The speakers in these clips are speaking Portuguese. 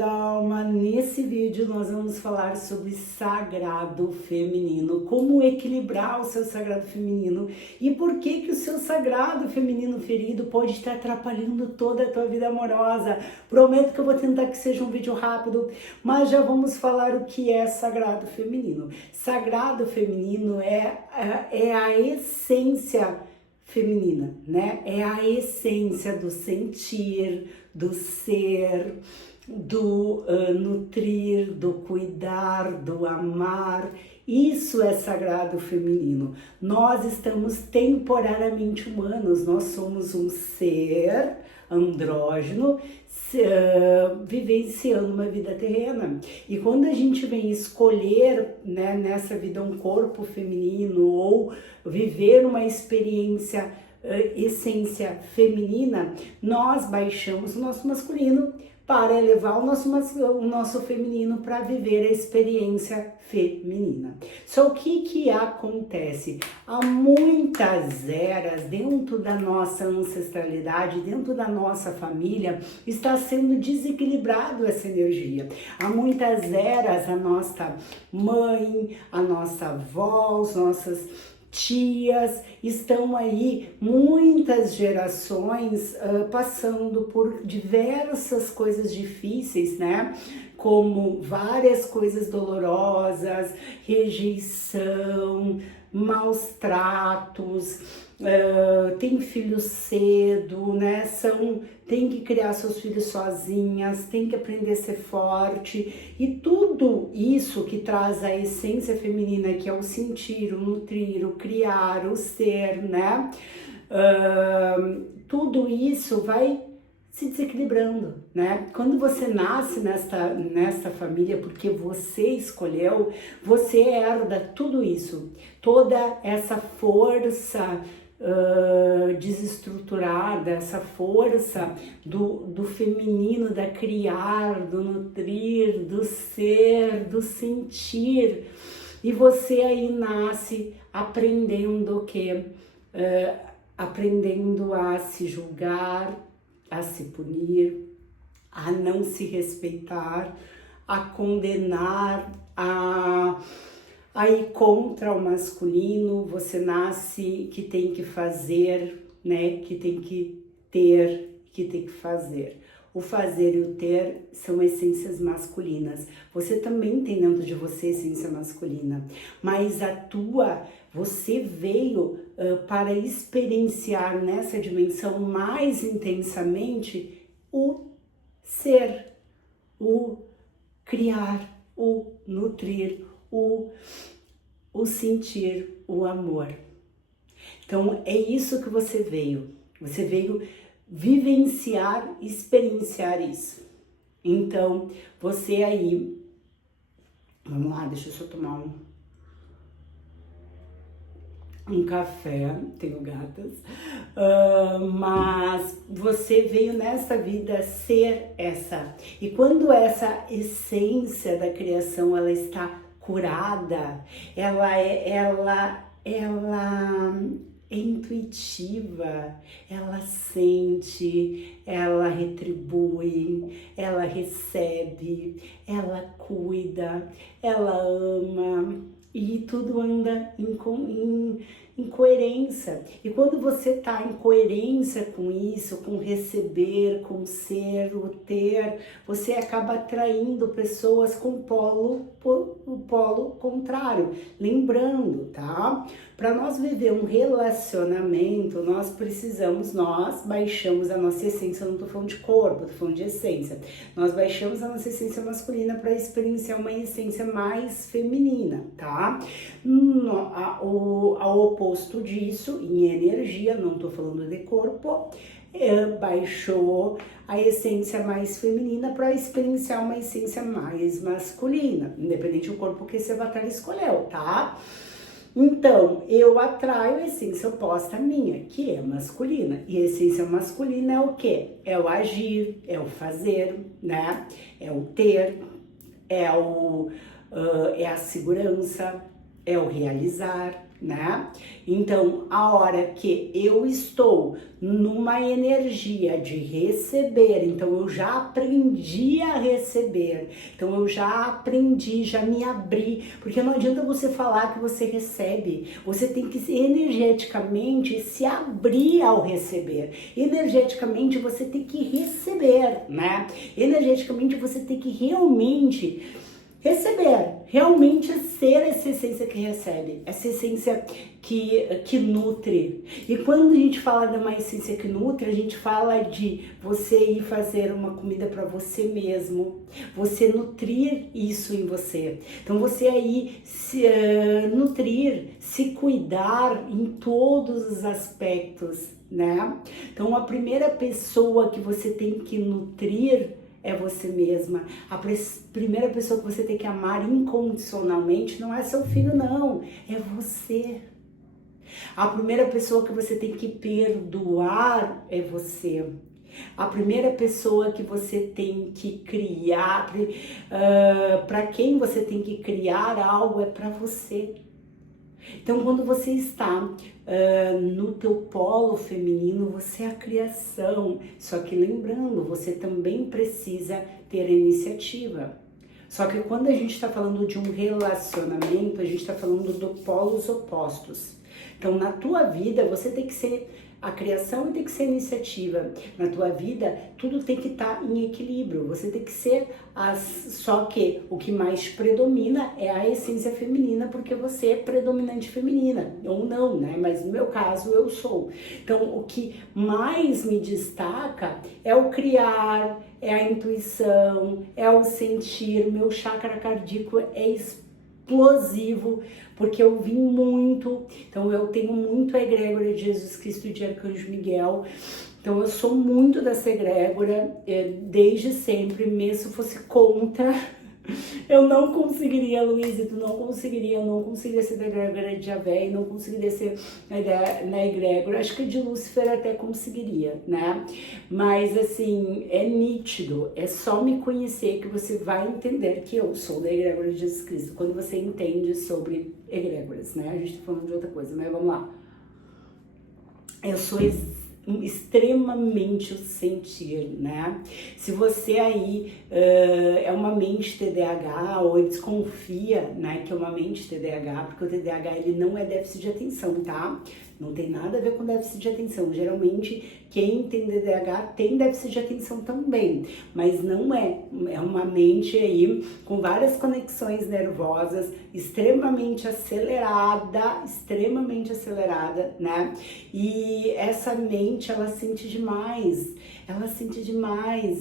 Alma, nesse vídeo nós vamos falar sobre sagrado feminino, como equilibrar o seu sagrado feminino e por que o seu sagrado feminino ferido pode estar atrapalhando toda a tua vida amorosa. Prometo que eu vou tentar que seja um vídeo rápido, mas já vamos falar o que é sagrado feminino. Sagrado feminino é a essência feminina, né? É a essência do sentir, do ser, do nutrir, do cuidar, do amar. Isso é sagrado feminino. Nós estamos temporariamente humanos, nós somos um ser andrógeno vivenciando uma vida terrena. E quando a gente vem escolher, né, nessa vida um corpo feminino ou viver uma experiência essência feminina, nós baixamos o nosso masculino para elevar o nosso feminino para viver a experiência feminina. Só o que acontece? Há muitas eras dentro da nossa ancestralidade, dentro da nossa família, está sendo desequilibrado essa energia. Há muitas eras a nossa mãe, a nossa avó, os nossas tias estão aí, muitas gerações passando por diversas coisas difíceis, né? Como várias coisas dolorosas, rejeição, maus tratos, tem filho cedo, né? Tem que criar seus filhos sozinhas, tem que aprender a ser forte, e tudo isso que traz a essência feminina, que é o sentir, o nutrir, o criar, o ser, né? Tudo isso vai se desequilibrando, né? Quando você nasce nesta família porque você escolheu, você herda tudo isso, toda essa força desestruturada, essa força do feminino, da criar, do nutrir, do ser, do sentir. E você aí nasce aprendendo o quê? Aprendendo a se julgar, a se punir, a não se respeitar, a condenar, a ir contra o masculino. Você nasce que tem que fazer, né? Que tem que ter, que tem que fazer. O fazer e o ter são essências masculinas. Você também tem dentro de você essência masculina, mas você veio para experienciar nessa dimensão mais intensamente o ser, o criar, o nutrir, o sentir, o amor. Então é isso que você veio. Você veio vivenciar, experienciar isso. Então você aí, vamos lá, deixa eu só tomar um café, tenho gatas, mas você veio nessa vida ser essa. E quando essa essência da criação ela está curada, ela é intuitiva, ela sente, ela retribui, ela recebe, ela cuida, ela ama, e tudo anda em coerência. E quando você está em coerência com isso, com receber, com ser, o ter, você acaba atraindo pessoas com o polo contrário. Lembrando, tá? Para nós viver um relacionamento, nós baixamos a nossa essência, não tô falando de corpo, tô falando de essência. Nós baixamos a nossa essência masculina para experienciar uma essência mais feminina, tá? Ao oposto disso, em energia, não tô falando de corpo, baixou a essência mais feminina para experienciar uma essência mais masculina, independente do corpo que esse avatar escolheu, tá? Então, eu atraio a essência oposta minha, que é masculina. E a essência masculina é o quê? É o agir, é o fazer, né? É o ter, é a segurança, é o realizar, né? Então, a hora que eu estou numa energia de receber, então eu já aprendi a receber, então eu já aprendi, já me abri, porque não adianta você falar que você recebe, você tem que energeticamente se abrir ao receber, energeticamente você tem que receber, né? Energeticamente você tem que realmente receber, realmente ser essa essência que recebe, essa essência que nutre. E quando a gente fala de uma essência que nutre, a gente fala de você ir fazer uma comida para você mesmo, você nutrir isso em você. Então você aí se nutrir, se cuidar em todos os aspectos, né? Então a primeira pessoa que você tem que nutrir é você mesma. A primeira pessoa que você tem que amar incondicionalmente não é seu filho, não. É você. A primeira pessoa que você tem que perdoar é você. A primeira pessoa que você tem que criar, para quem você tem que criar algo é para você. Então, quando você está no teu polo feminino, você é a criação. Só que lembrando, você também precisa ter a iniciativa. Só que quando a gente está falando de um relacionamento, a gente está falando do polos opostos. Então, na tua vida, você tem que ser a criação e tem que ser a iniciativa. Na tua vida, tudo tem que estar em equilíbrio. Você tem que ser só que o que mais predomina é a essência feminina, porque você é predominante feminina, ou não, né? Mas no meu caso, eu sou. Então, o que mais me destaca é o criar, é a intuição, é o sentir. Meu chakra cardíaco é explosivo, porque eu vim muito, então eu tenho muito a egrégora de Jesus Cristo e de Arcanjo Miguel, então eu sou muito dessa egrégora desde sempre, mesmo se fosse contra, eu não conseguiria, Luísa, tu não conseguiria, eu não conseguiria ser da egrégora de Javé, não conseguiria ser na egrégora, acho que de Lúcifer até conseguiria, né? Mas assim, é nítido, é só me conhecer que você vai entender que eu sou da egrégora de Jesus Cristo, quando você entende sobre egrégoras, né? A gente tá falando de outra coisa, mas vamos lá. Eu sou extremamente o sentir, né? Se você aí é uma mente TDAH ou desconfia, né, que é uma mente TDAH, porque o TDAH ele não é déficit de atenção, tá? Não tem nada a ver com déficit de atenção. Geralmente, quem tem TDAH tem déficit de atenção também, mas não é. É uma mente aí com várias conexões nervosas, extremamente acelerada, né? E essa mente, ela sente demais.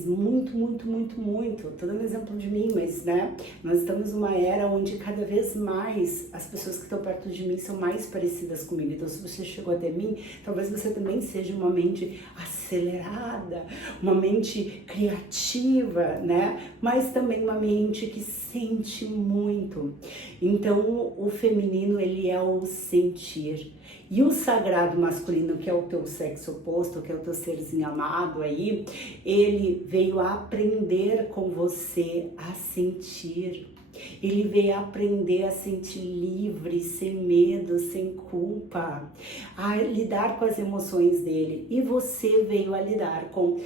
Muito, muito, muito, muito. Tô dando exemplo de mim, mas, né, nós estamos numa era onde cada vez mais as pessoas que estão perto de mim são mais parecidas comigo. Então, se você chegou até mim, talvez você também seja uma mente acelerada, uma mente criativa, né, mas também uma mente que sente muito. Então, o feminino, ele é o sentir. E o sagrado masculino, que é o teu sexo oposto, que é o teu serzinho amado aí, ele veio aprender com você a sentir. Ele veio aprender a sentir livre, sem medo, sem culpa, a lidar com as emoções dele. E você veio a lidar com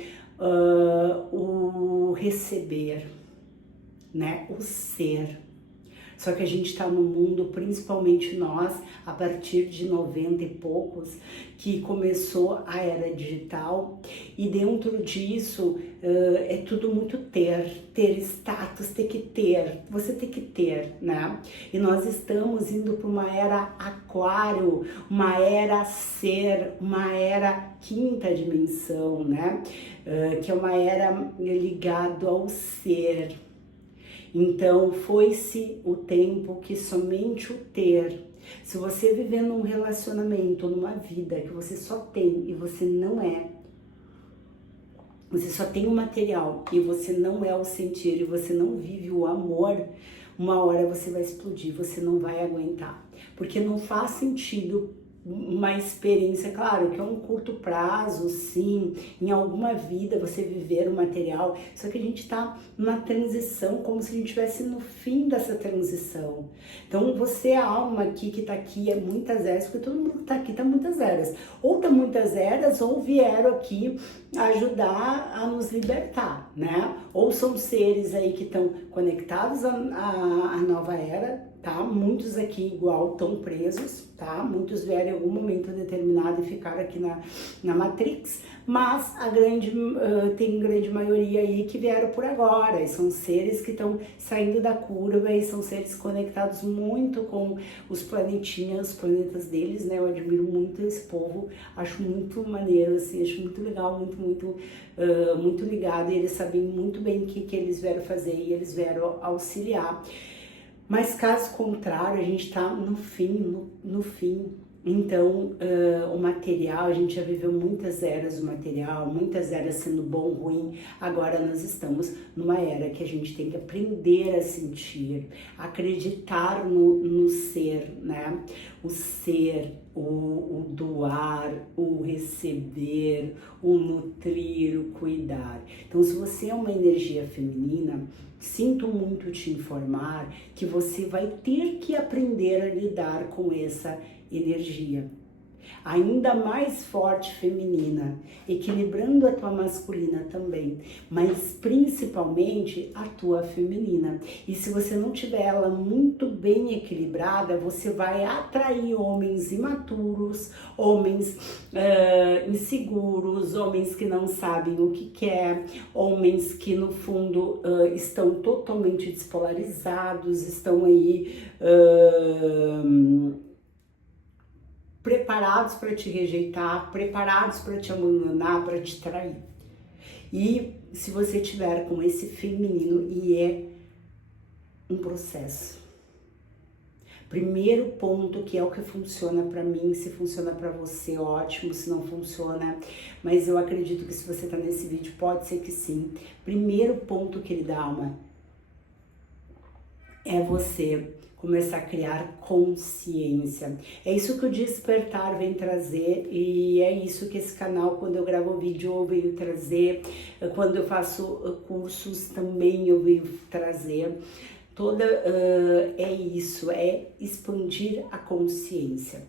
o receber, né? O ser. Só que a gente está no mundo, principalmente nós, a partir de 90 e poucos, que começou a era digital, e dentro disso é tudo muito ter status, ter que ter, você tem que ter, né? E nós estamos indo para uma era aquário, uma era ser, uma era quinta dimensão, né? Que é uma era ligada ao ser. Então, foi-se o tempo que somente o ter. Se você viver num relacionamento, numa vida que você só tem e você não é, você só tem o material e você não é o sentir e você não vive o amor, uma hora você vai explodir, você não vai aguentar. Porque não faz sentido uma experiência, claro que é um curto prazo, sim, em alguma vida você viver o material, só que a gente está numa transição, como se a gente estivesse no fim dessa transição. Então você, a alma aqui que está aqui, é muitas eras, porque todo mundo que está aqui está muitas eras, ou está muitas eras, ou vieram aqui ajudar a nos libertar, né? Ou são seres aí que estão conectados à nova era, tá? Muitos aqui igual estão presos, tá? Muitos vieram em algum momento determinado e ficaram aqui na Matrix, mas tem grande maioria aí que vieram por agora, e são seres que estão saindo da curva e são seres conectados muito com os planetinhas, os planetas deles, né? Eu admiro muito esse povo, acho muito maneiro, assim, acho muito legal, muito ligado, e eles sabem muito bem o que eles vieram fazer e eles vieram auxiliar. Mas caso contrário, a gente está no fim. Então, o material, a gente já viveu muitas eras do material, muitas eras sendo bom, ruim. Agora nós estamos numa era que a gente tem que aprender a sentir, acreditar no ser, né? O ser, o doar, o receber, o nutrir, o cuidar. Então, se você é uma energia feminina, sinto muito te informar que você vai ter que aprender a lidar com essa energia ainda mais forte feminina, equilibrando a tua masculina também, mas principalmente a tua feminina. E se você não tiver ela muito bem equilibrada, você vai atrair homens imaturos, homens inseguros, homens que não sabem o que quer, homens que no fundo estão totalmente despolarizados, estão aí preparados para te rejeitar, preparados para te abandonar, para te trair. E se você tiver com esse feminino, e é um processo. Primeiro ponto, que é o que funciona para mim, se funciona para você, ótimo, se não funciona, mas eu acredito que se você tá nesse vídeo, pode ser que sim. Primeiro ponto, querida alma, é você começar a criar consciência. É isso que o Despertar vem trazer, e é isso que esse canal, quando eu gravo vídeo, eu venho trazer, quando eu faço cursos também eu venho trazer. É isso, é expandir a consciência.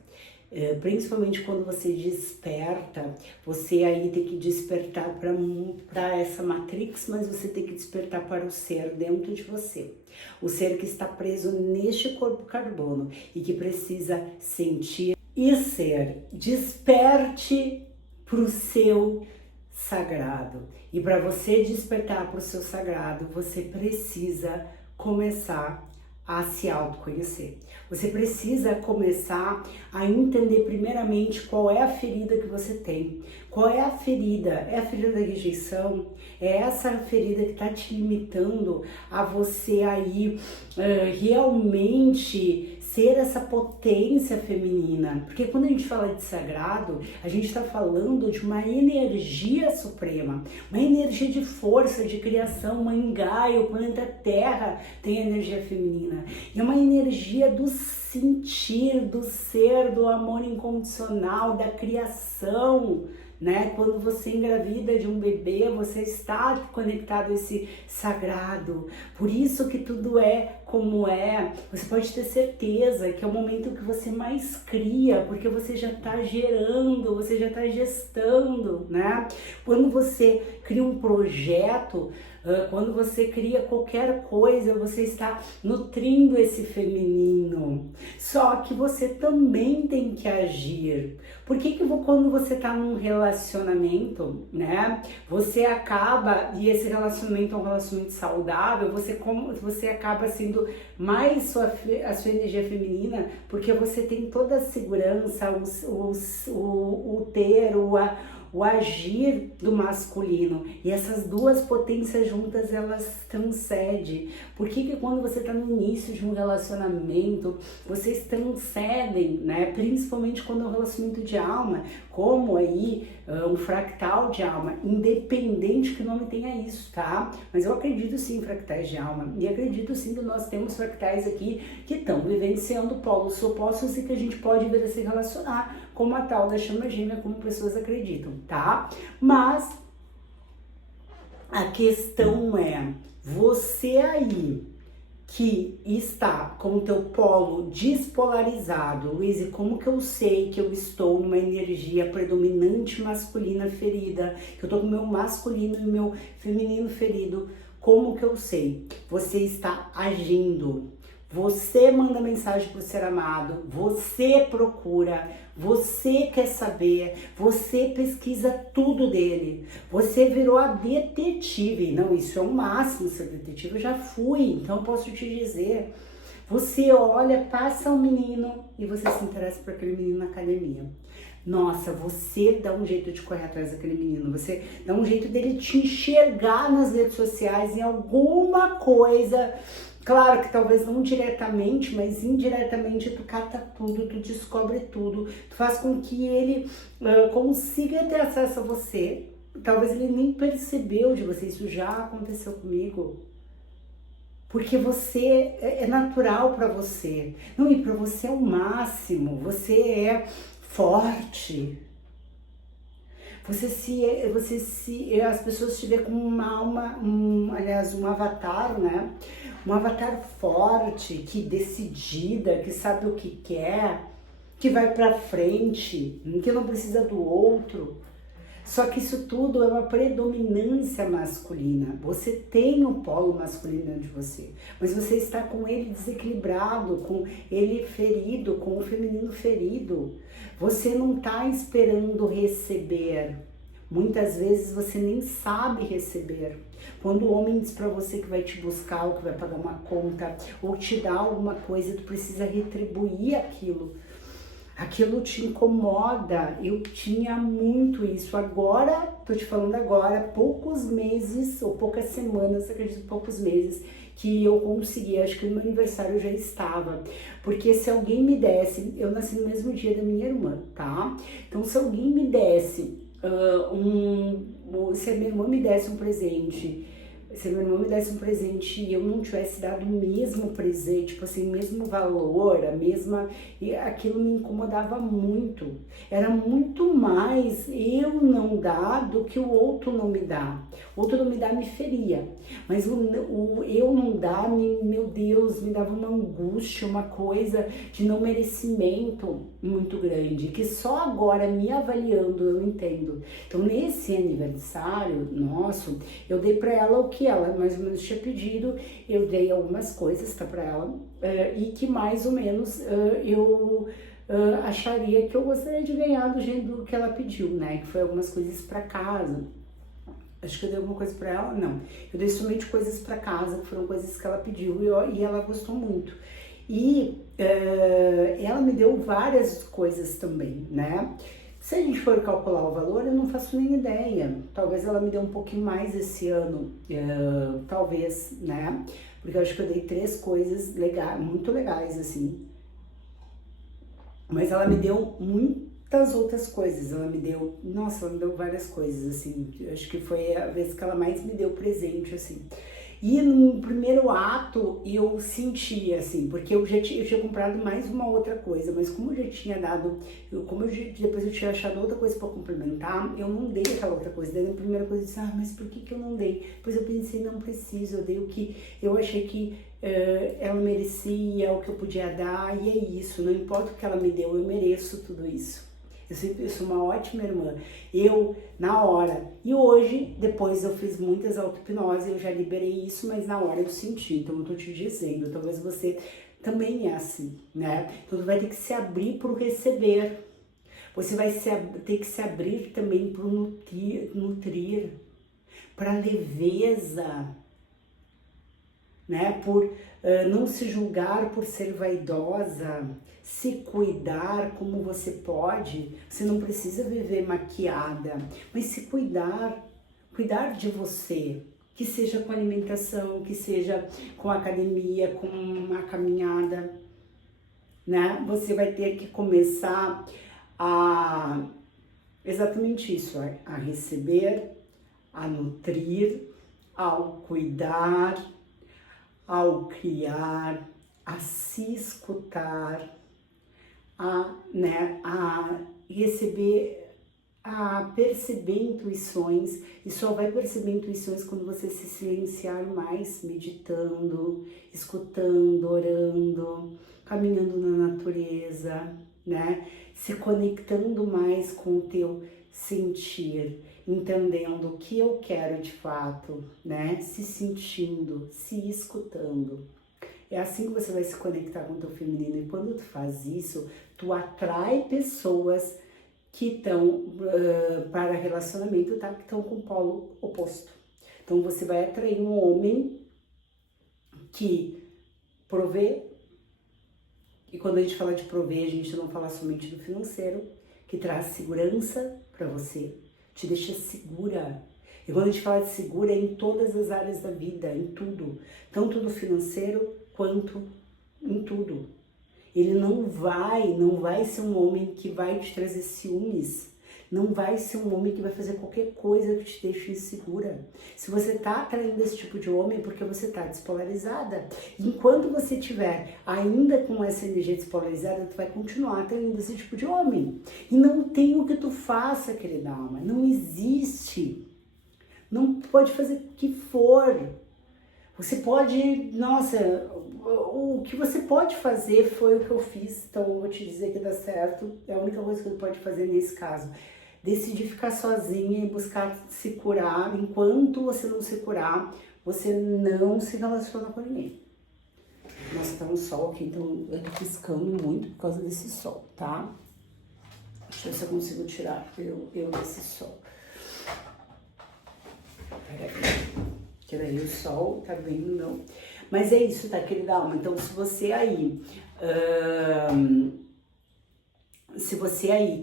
Principalmente quando você desperta, você aí tem que despertar para essa matrix, mas você tem que despertar para o ser dentro de você. O ser que está preso neste corpo carbono e que precisa sentir e ser. Desperte para o seu sagrado. E para você despertar para o seu sagrado, você precisa começar a se autoconhecer. Você precisa começar a entender primeiramente qual é a ferida que você tem. Qual é a ferida? É a ferida da rejeição? É essa ferida que está te limitando a você aí realmente ser essa potência feminina? Porque quando a gente fala de sagrado, a gente está falando de uma energia suprema, uma energia de força, de criação. Mãe Gaia, o planeta Terra tem energia feminina. E é uma energia do sentir, do ser, do amor incondicional, da criação, né? Quando você engravida de um bebê, você está conectado a esse sagrado. Por isso que tudo é como é. Você pode ter certeza que é o momento que você mais cria, porque você já está gerando, você já está gestando, né? Quando você cria um projeto, quando você cria qualquer coisa, você está nutrindo esse feminino. Só que você também tem que agir. Por que quando você está num relacionamento, né, você acaba, e esse relacionamento é um relacionamento saudável, você acaba sendo mais a sua energia feminina, porque você tem toda a segurança, o agir do masculino, e essas duas potências juntas, elas transcendem. Por que quando você está no início de um relacionamento, vocês transcendem, né? Principalmente quando é um relacionamento de alma, como aí um fractal de alma, independente que o nome tenha isso, tá? Mas eu acredito sim em fractais de alma, e acredito sim que nós temos fractais aqui que estão vivenciando polos opostos e que a gente pode vir a se relacionar como a tal da chama gêmea, como pessoas acreditam, tá? Mas a questão é, você aí que está com o teu polo despolarizado, Luiz, como que eu sei que eu estou numa energia predominante masculina ferida, que eu tô com o meu masculino e o meu feminino ferido? Como que eu sei? Você está agindo. Você manda mensagem para o ser amado, você procura, você quer saber, você pesquisa tudo dele, você virou a detetive. Não, isso é o máximo, ser detetive eu já fui, então eu posso te dizer. Você olha, passa um menino e você se interessa por aquele menino na academia. Nossa, você dá um jeito de correr atrás daquele menino, você dá um jeito dele te enxergar nas redes sociais em alguma coisa. Claro que talvez não diretamente, mas indiretamente tu cata tudo, tu descobre tudo, tu faz com que ele consiga ter acesso a você. Talvez ele nem percebeu de você, isso já aconteceu comigo. Porque você é natural para você. Não, e para você é o máximo, você é forte. As pessoas te veem como uma alma, aliás, um avatar, né? Um avatar forte, que decidida, que sabe o que quer, que vai pra frente, que não precisa do outro. Só que isso tudo é uma predominância masculina. Você tem o polo masculino de você, mas você está com ele desequilibrado, com ele ferido, com o feminino ferido. Você não está esperando receber. Muitas vezes você nem sabe receber. Quando o homem diz para você que vai te buscar, ou que vai pagar uma conta, ou te dá alguma coisa, tu precisa retribuir aquilo. Aquilo te incomoda. Eu tinha muito isso. Agora, tô te falando agora, poucos meses, ou poucas semanas, acredito, poucos meses, que eu consegui, acho que no meu aniversário eu já estava. Porque se alguém me desse, eu nasci no mesmo dia da minha irmã, tá? Então, se alguém me desse, se a minha irmã me desse um presente, se a minha irmã me desse um presente e eu não tivesse dado o mesmo presente, tipo assim, o mesmo valor, a mesma... E aquilo me incomodava muito. Era muito mais eu não dar do que o outro não me dá. O outro não me dá, me feria. Mas o eu não dar, meu Deus, me dava uma angústia, uma coisa de não merecimento muito grande, que só agora, me avaliando, eu entendo. Então, nesse aniversário nosso, eu dei pra ela o que ela mais ou menos tinha pedido, eu dei algumas coisas, tá, pra ela, e que mais ou menos eu acharia que eu gostaria de ganhar do jeito que ela pediu, né, que foi algumas coisas pra casa. Acho que eu dei alguma coisa pra ela, não. Eu dei somente coisas pra casa, que foram coisas que ela pediu e ela gostou muito. E ela me deu várias coisas também, né? Se a gente for calcular o valor, eu não faço nem ideia. Talvez ela me dê um pouquinho mais esse ano, talvez, né? Porque eu acho que eu dei 3 coisas legais, muito legais, assim. Mas ela me deu muitas outras coisas. Ela me deu, nossa, ela me deu várias coisas, assim. Eu acho que foi a vez que ela mais me deu presente, assim. E no primeiro ato eu senti, assim, porque eu tinha comprado mais uma outra coisa, mas como eu já tinha dado, depois eu tinha achado outra coisa para complementar, eu não dei aquela outra coisa. Daí na primeira coisa eu disse, mas por que eu não dei? Depois eu pensei, não preciso, eu dei o que eu achei que ela merecia, o que eu podia dar, e é isso, não importa o que ela me deu, eu mereço tudo isso. Eu sou uma ótima irmã, eu, na hora, e hoje, depois eu fiz muitas auto-hipnose, eu já liberei isso, mas na hora eu senti, então eu tô te dizendo, talvez você também é assim, né? Então tu vai ter que se abrir para o receber, você vai ter que se abrir também para o nutrir, para leveza, né? Por não se julgar por ser vaidosa, se cuidar como você pode. Você não precisa viver maquiada, mas se cuidar de você, que seja com alimentação, que seja com academia, com uma caminhada, né? Você vai ter que começar a exatamente isso, a receber, a nutrir, ao cuidar, ao criar, a se escutar, a receber, a perceber intuições, e só vai perceber intuições quando você se silenciar mais, meditando, escutando, orando, caminhando na natureza, né? Se conectando mais com o teu sentir, entendendo o que eu quero de fato, né? Se sentindo, se escutando. É assim que você vai se conectar com o teu feminino, e quando tu faz isso, tu atrai pessoas que estão para relacionamento, tá? Que estão com o polo oposto. Então você vai atrair um homem que provê, e quando a gente fala de prover, a gente não fala somente do financeiro, que traz segurança para você, te deixa segura. E quando a gente fala de segura, é em todas as áreas da vida, em tudo, tanto no financeiro quanto em tudo. Ele não vai ser um homem que vai te trazer ciúmes, não vai ser um homem que vai fazer qualquer coisa que te deixe insegura. Se você tá atraindo esse tipo de homem, é porque você tá despolarizada. Enquanto você tiver ainda com essa energia despolarizada, tu vai continuar atraindo esse tipo de homem. E não tem o que tu faça, querida alma, não existe. Não pode fazer o que for. Você pode, nossa, o que você pode fazer foi o que eu fiz, então eu vou te dizer que dá certo, é a única coisa que você pode fazer nesse caso. Decidir ficar sozinha e buscar se curar, enquanto você não se curar, você não se relaciona com ninguém. Nossa, tá um sol aqui, então eu tô piscando muito por causa desse sol, tá? Deixa eu ver se eu consigo tirar eu desse sol. Peraí. Que daí o sol tá vendo, não. Mas é isso, tá, querida alma? Então, se você aí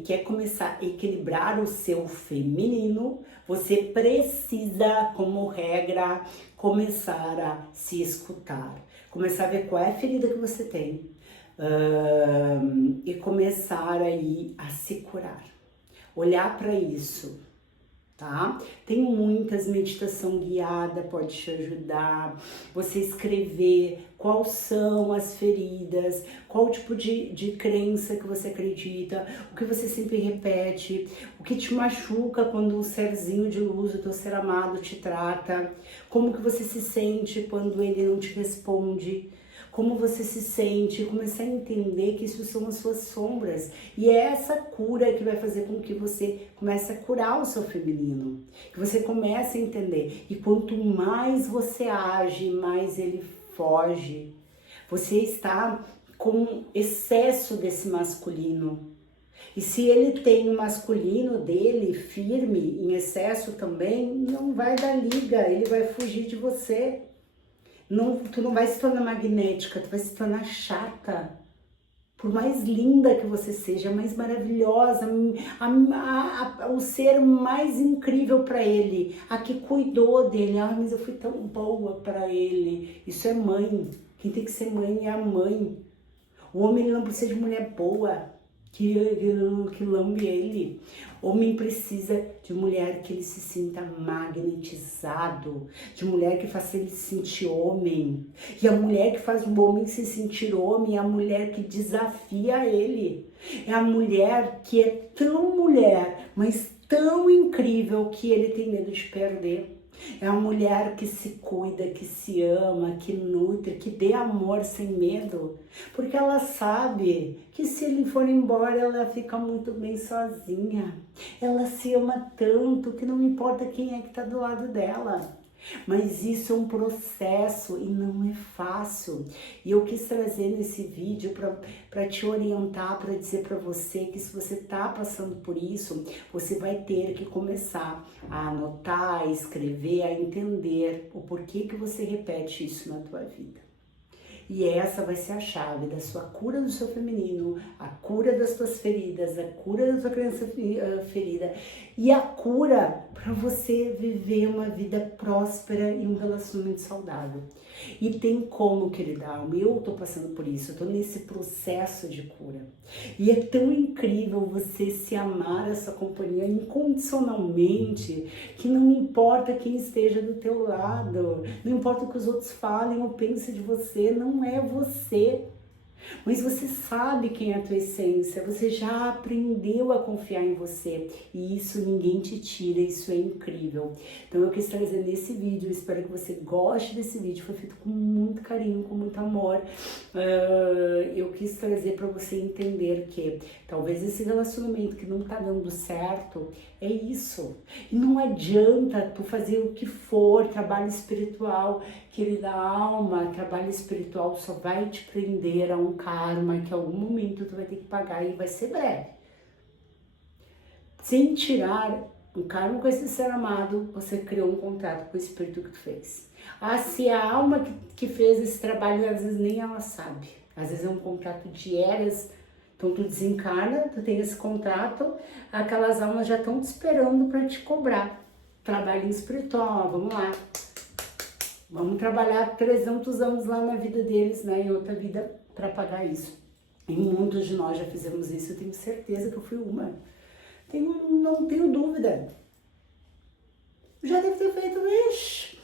quer começar a equilibrar o seu feminino, você precisa, como regra, começar a se escutar. Começar a ver qual é a ferida que você tem. E começar aí a se curar. Olhar para isso. Tá? Tem muitas, meditação guiada pode te ajudar, você escrever quais são as feridas, qual tipo de crença que você acredita, o que você sempre repete, o que te machuca quando um serzinho de luz, o teu ser amado te trata, como que você se sente quando ele não te responde, como você se sente, começar a entender que isso são as suas sombras. E é essa cura que vai fazer com que você comece a curar o seu feminino, que você comece a entender. E quanto mais você age, mais ele foge. Você está com excesso desse masculino. E se ele tem o masculino dele firme, em excesso também, não vai dar liga, ele vai fugir de você. Tu não vai se tornar magnética, tu vai se tornar chata. Por mais linda que você seja, mais maravilhosa, o ser mais incrível para ele, a que cuidou dele. Ah, mas eu fui tão boa para ele. Isso é mãe. Quem tem que ser mãe é a mãe. O homem não precisa de mulher boa que lambe ele. Homem precisa de mulher que ele se sinta magnetizado, de mulher que faça ele se sentir homem. E a mulher que faz o homem se sentir homem é a mulher que desafia ele. É a mulher que é tão mulher, mas tão incrível que ele tem medo de perder. É a mulher que se cuida, que se ama, que nutre, que dê amor sem medo. Porque ela sabe que se ele for embora, ela fica muito bem sozinha. Ela se ama tanto que não importa quem é que está do lado dela. Mas isso é um processo e não é fácil. E eu quis trazer nesse vídeo para te orientar, para dizer para você que se você está passando por isso, você vai ter que começar a anotar, a escrever, a entender o porquê que você repete isso na tua vida. E essa vai ser a chave da sua cura do seu feminino, a cura das suas feridas, a cura da sua criança ferida e a cura para você viver uma vida próspera e um relacionamento saudável. E tem como, querida alma, eu tô passando por isso, eu tô nesse processo de cura. E é tão incrível você se amar a sua companhia incondicionalmente, que não importa quem esteja do teu lado, não importa o que os outros falem ou pensem de você, não é você. Mas você sabe quem é a tua essência, você já aprendeu a confiar em você e isso ninguém te tira, isso é incrível. Então eu quis trazer nesse vídeo, espero que você goste desse vídeo, foi feito com muito carinho, com muito amor. Eu quis trazer para você entender que talvez esse relacionamento que não tá dando certo é isso. E não adianta tu fazer o que for, trabalho espiritual, querida alma, trabalho espiritual só vai te prender a um karma que em algum momento tu vai ter que pagar e vai ser breve. Sem tirar um karma com esse ser amado, você criou um contrato com o espírito que tu fez. Se a alma que fez esse trabalho, às vezes nem ela sabe. Às vezes é um contrato de eras. Então tu desencarna, tu tem esse contrato, aquelas almas já estão te esperando para te cobrar. Trabalho espiritual, vamos lá. Vamos trabalhar 300 anos lá na vida deles, né, em outra vida, para pagar isso. E muitos de nós já fizemos isso, eu tenho certeza que eu fui uma. Não tenho dúvida. Já devo ter feito isso.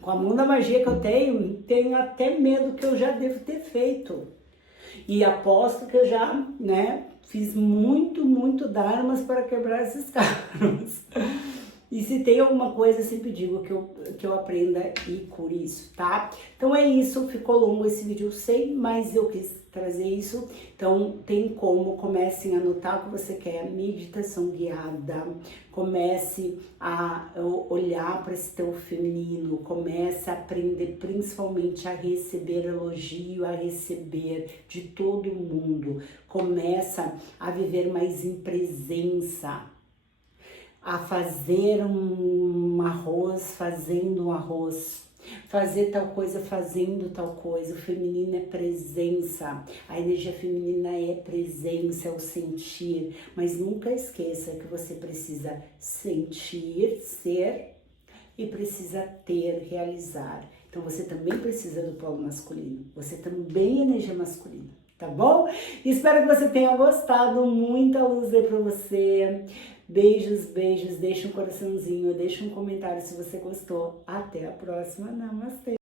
Com a mão da magia que eu tenho até medo que eu já devo ter feito. E aposto que eu já, né, fiz muito dharmas para quebrar esses karmas. E se tem alguma coisa, sempre digo que eu aprenda e cure isso, tá? Então é isso, ficou longo esse vídeo, eu sei, mas eu quis trazer isso. Então tem como, comecem a anotar o que você quer, meditação guiada, comece a olhar para esse teu feminino, comece a aprender principalmente a receber elogio, a receber de todo mundo, começa a viver mais em presença, a fazer um arroz, fazendo um arroz, fazer tal coisa, fazendo tal coisa. O feminino é presença, a energia feminina é presença, é o sentir, mas nunca esqueça que você precisa sentir, ser e precisa ter, realizar. Então você também precisa do polo masculino, você também é energia masculina. Tá bom? Espero que você tenha gostado, muita luz aí pra você. Beijos, deixa um coraçãozinho, deixa um comentário se você gostou. Até a próxima, namastê!